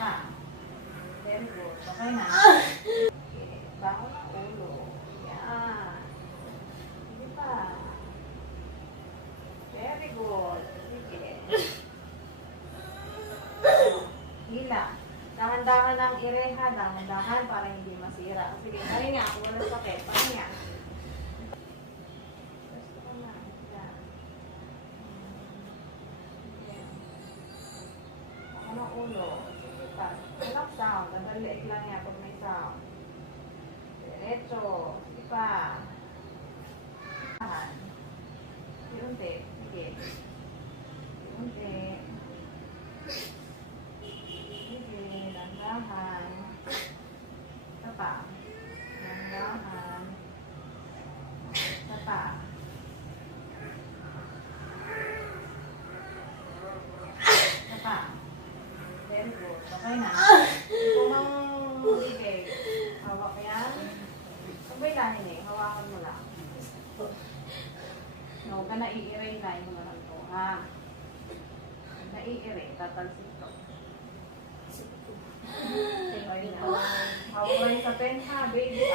pa. Very good. Okay na. Okay. Baho ng ulo. Yan. Sige pa. Very good. Sige. Hila. Dahan-dahan ng ireha. Dahan-dahan para hindi masira. Sige, pahinga. Kung walang sakit. Pahinga. Gusto ko na. Yan. Ako ng ulo. Sige pa. Walang sound. Dadaliit lang yan pag may sound. Diretso. Sige pa. Dahan. Unti. Sige. Unti. Sige. Dahan-dahan. Isa pa. Dahan-dahan. Isa pa. Isa pa. Very good. Okay na. Ito ng bibig. Hawak yan. Pagbaylahin eh. Hawakan mo lang. No, huwag ka naiiray na yung mga to, ha? Naiiray, tatalsik to. Okay na. Hawak lang sa pen, ha? Baby,